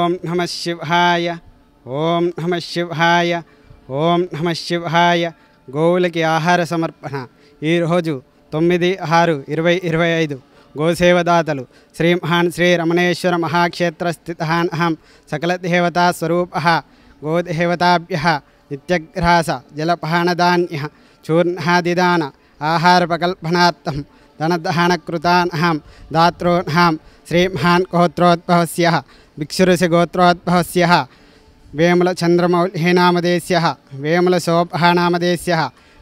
ఓం నమః శివాయ, ఓం నమః శివాయ, ఓం నమః శివాయ. గోవులకి ఆహార సమర్పణ. ఈరోజు 9/6/2025 గోసేవదాతలు శ్రీ మహాన్ శ్రీ రమణేశ్వర మహాక్షేత్ర స్థితాన్ అహం సకల దేవతా స్వరూప గోదేవతాభ్య నిత్యగ్రాస జలపానదాన్య చూర్ణాదిదాన ఆహార ప్రకల్పనార్థం ధనదానకృతాన్ అహం దాత్రోన్హం శ్రీ మహాన్ గోత్రోద్భవస్య భిక్షురసి గోత్రోద్భవస్య వేముల చంద్రమౌళినామదేశ్య వేముల శోభానామదేశ్య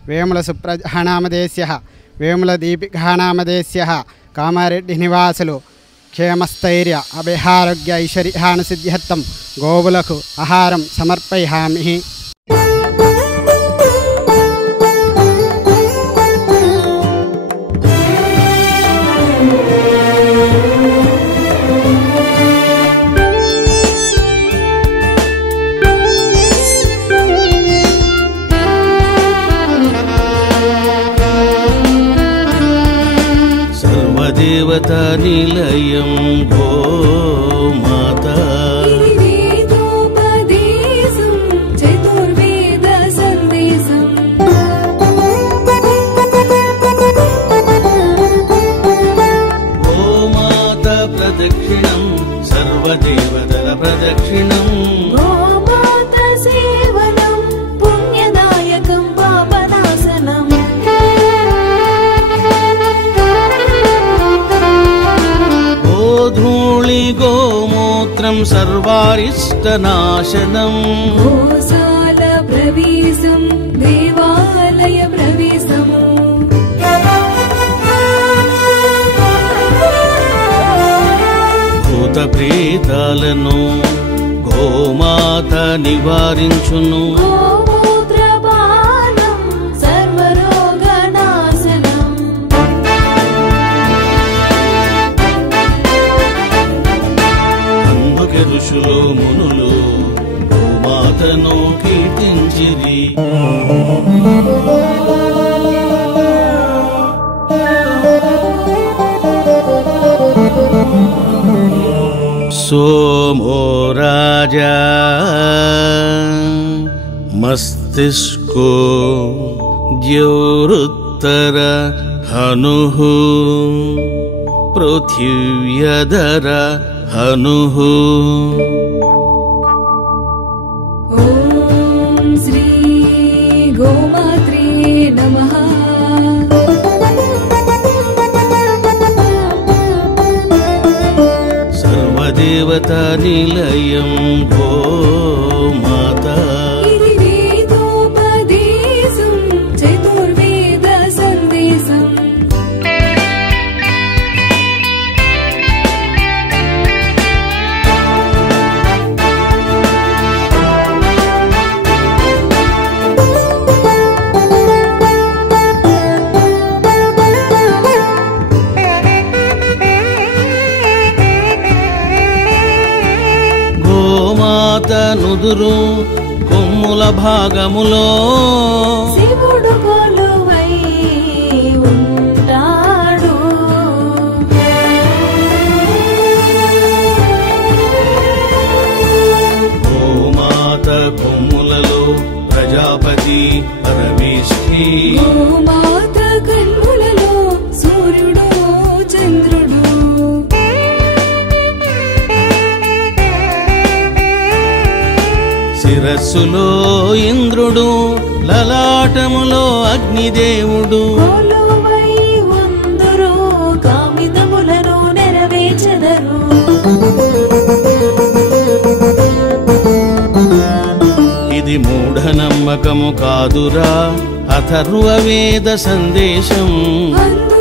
వేముల సుప్రజానామదేశ్య వేముల దీపికానామదేశ్య కామారెడ్డి నివాసులు క్షేమస్థైర్య అభయారోగ్య ఐశ్వర్యానుసిద్ధ్యర్థం గోవులకు ఆహారం సమర్పయామి. దేవతా నిలయం గోమాత చతుర్వేద సందేశం గోమాత ప్రదక్షిణం సర్వదేవతల ప్రదక్షిణం గోమాత సేవనం పుణ్యదాయకం పాపనాశనం గోధూళి గోమూత్రం సర్వారిష్టనాశనం గోశాల ప్రవేశం దేవాలయ ప్రవేశం భూత ప్రేతాలను గోమాత నివారించును గోమూత్రపానం సర్వరోగనాశనం అందుకే ఋషులు మునులు గోమాతను కీర్తించిరి. सोमो राजा मस्तिष्को द्योरुत्तर हनुः पृथिव्यधर हनुः ఓం శ్రీ గోమాత్రే నమః. सर्वदेवता निलयं गोमाता ఇది వేదోపదేశం చతుర్వేద సందేశం గోమాత నుదురు కొమ్ముల భాగములో శివుడు కొలువై ఉంటాడు గోమాత కొమ్ములలో ప్రజాపతి పరమేష్ఠి గోమాత కన్నులలో సూర్యుడు చంద్రుడు శిరస్సులో ఇంద్రుడు లలాటములో అగ్నిదేవుడు కొలువై ఉందురు కామితములను నెరవేర్చెదరు ఇది మూఢనమ్మకము కాదురా అథర్వవేద సందేశం అందు